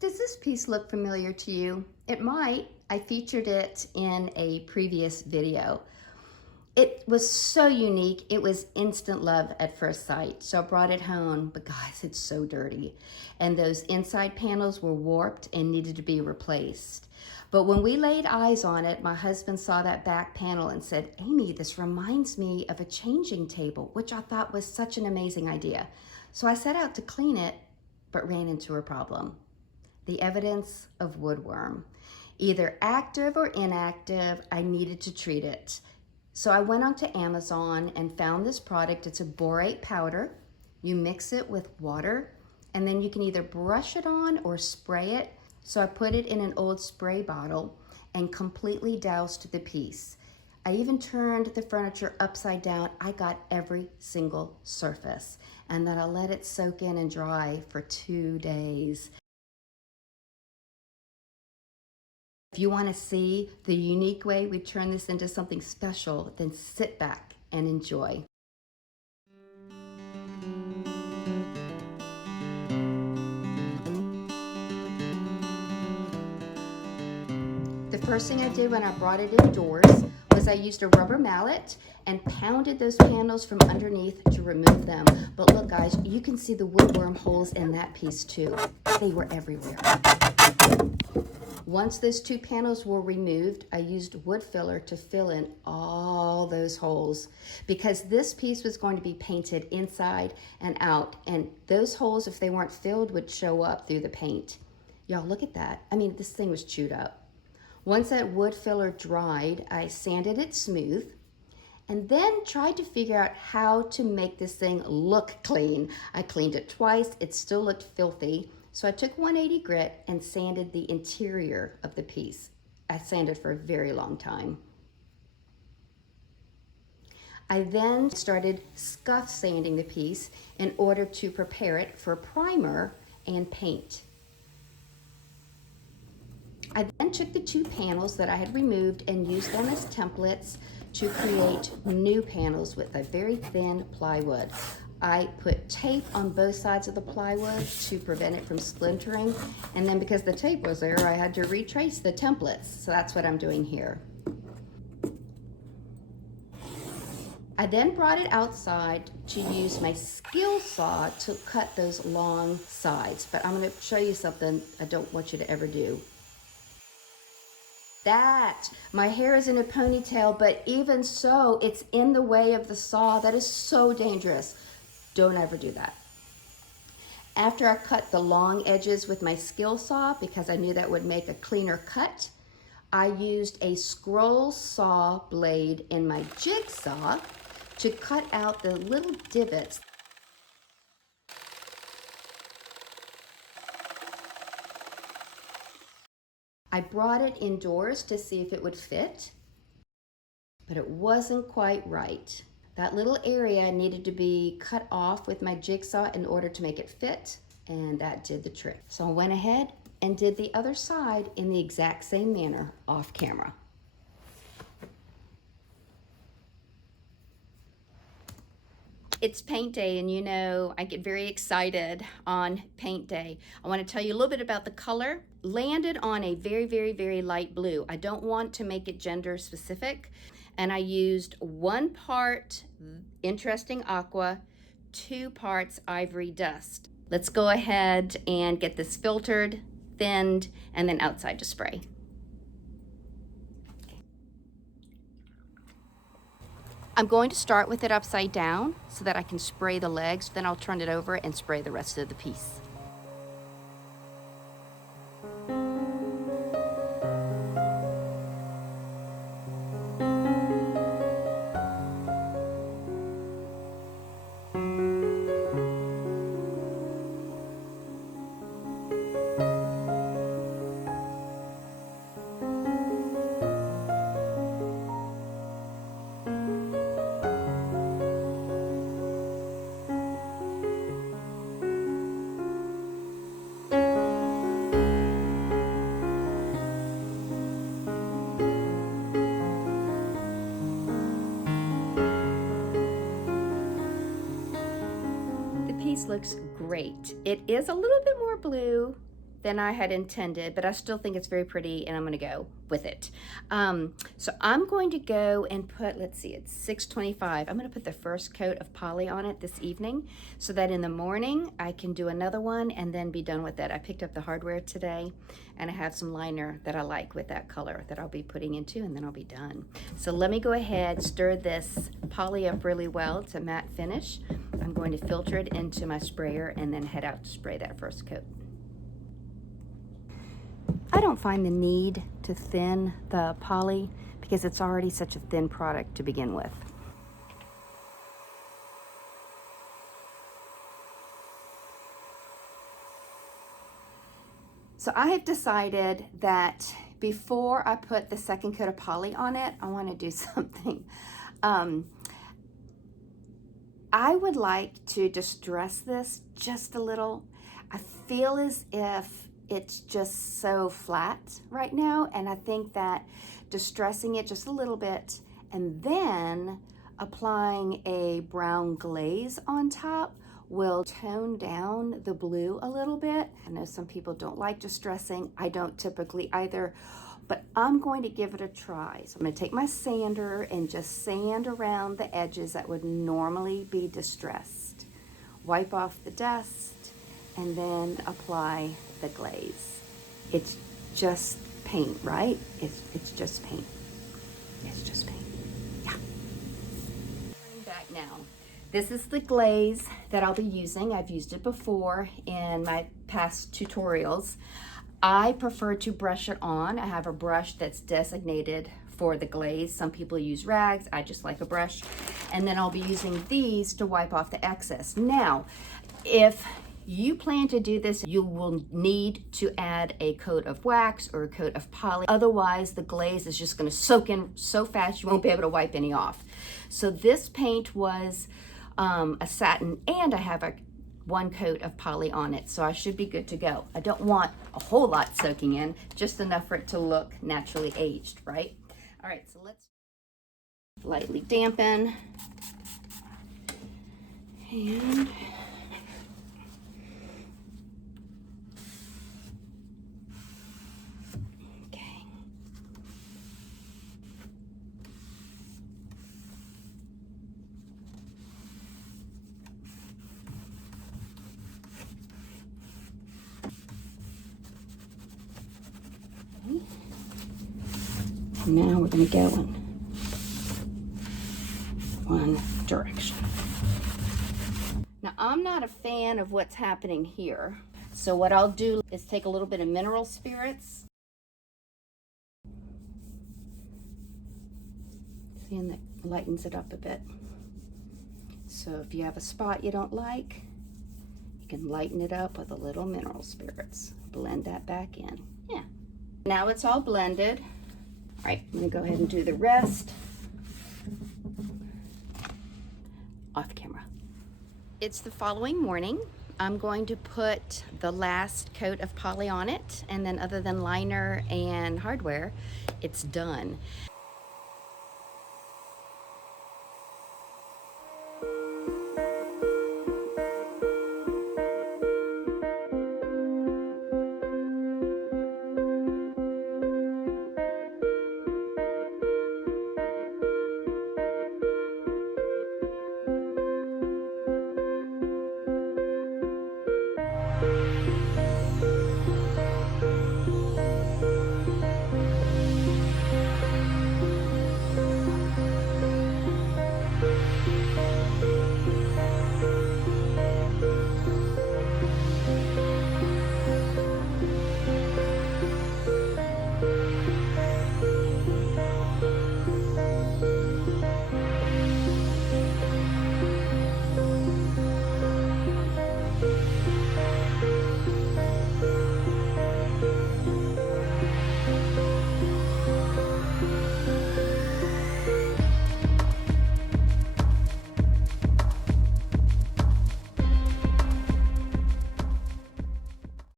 Does this piece look familiar to you? It might. I featured it in a previous video. It was so unique. It was instant love at first sight. So I brought it home, but guys, it's so dirty. And those inside panels were warped and needed to be replaced. But when we laid eyes on it, my husband saw that back panel and said, Amy, this reminds me of a changing table, which I thought was such an amazing idea. So I set out to clean it, but ran into a problem. The evidence of woodworm. Either active or inactive, I needed to treat it. So I went onto Amazon and found this product. It's a borate powder. You mix it with water, and then you can either brush it on or spray it. So I put it in an old spray bottle and completely doused the piece. I even turned the furniture upside down. I got every single surface, and then I let it soak in and dry for 2 days. If you want to see the unique way we turn this into something special, then sit back and enjoy. The first thing I did when I brought it indoors was I used a rubber mallet and pounded those panels from underneath to remove them. But look guys, you can see the woodworm holes in that piece too. They were everywhere. Once those 2 panels were removed, I used wood filler to fill in all those holes because this piece was going to be painted inside and out, and those holes, if they weren't filled, would show up through the paint. Y'all, look at that. I mean, this thing was chewed up. Once that wood filler dried, I sanded it smooth and then tried to figure out how to make this thing look clean. I cleaned it twice. It still looked filthy. So I took 180 grit and sanded the interior of the piece. I sanded for a very long time. I then started scuff sanding the piece in order to prepare it for primer and paint. I then took the 2 panels that I had removed and used them as templates to create new panels with a very thin plywood. I put tape on both sides of the plywood to prevent it from splintering, and then because the tape was there, I had to retrace the templates, so that's what I'm doing here. I then brought it outside to use my skill saw to cut those long sides, but I'm going to show you something I don't want you to ever do. My hair is in a ponytail, but even so, it's in the way of the saw. That is so dangerous. Don't ever do that. After I cut the long edges with my skill saw, because I knew that would make a cleaner cut, I used a scroll saw blade in my jigsaw to cut out the little divots. I brought it indoors to see if it would fit, but it wasn't quite right. That little area needed to be cut off with my jigsaw in order to make it fit, and that did the trick. So I went ahead and did the other side in the exact same manner off camera. It's paint day, and you know I get very excited on paint day. I want to tell you a little bit about the color. Landed on a very, very, very light blue. I don't want to make it gender specific, and I used 1 part interesting aqua, 2 parts ivory dust. Let's go ahead and get this filtered, thinned, and then outside to spray. I'm going to start with it upside down so that I can spray the legs, then I'll turn it over and spray the rest of the piece. Looks great. It is a little bit more blue than I had intended, but I still think it's very pretty and I'm gonna go with it. So I'm going to go and put, let's see, it's 6:25. I'm gonna put the first coat of poly on it this evening so that in the morning I can do another one and then be done with it. I picked up the hardware today and I have some liner that I like with that color that I'll be putting into, and then I'll be done. So let me go ahead, stir this poly up really well to matte finish. I'm going to filter it into my sprayer and then head out to spray that first coat. I don't find the need to thin the poly because it's already such a thin product to begin with. So I have decided that before I put the second coat of poly on it, I want to do something. I would like to distress this just a little. I feel as if it's just so flat right now, and I think that distressing it just a little bit and then applying a brown glaze on top will tone down the blue a little bit. I know some people don't like distressing. I don't typically either, but I'm going to give it a try. So I'm going to take my sander and just sand around the edges that would normally be distressed. Wipe off the dust and then apply the glaze. It's just paint, right? It's just paint. It's just paint. Yeah. Turning back now. This is the glaze that I'll be using. I've used it before in my past tutorials. I prefer to brush it on. I have a brush that's designated for the glaze. Some people use rags. I just like a brush. And then I'll be using these to wipe off the excess. Now, if you plan to do this, you will need to add a coat of wax or a coat of poly. Otherwise, the glaze is just going to soak in so fast you won't be able to wipe any off. So this paint was a satin, and I have one coat of poly on it, so I should be good to go. I don't want a whole lot soaking in, just enough for it to look naturally aged, right? All right, so let's lightly dampen. And now we're going to go in one direction. Now, I'm not a fan of what's happening here. So what I'll do is take a little bit of mineral spirits. See, and that lightens it up a bit. So if you have a spot you don't like, you can lighten it up with a little mineral spirits. Blend that back in. Yeah. Now it's all blended. All right, I'm gonna go ahead and do the rest off camera. It's the following morning. I'm going to put the last coat of poly on it, and then other than liner and hardware, it's done.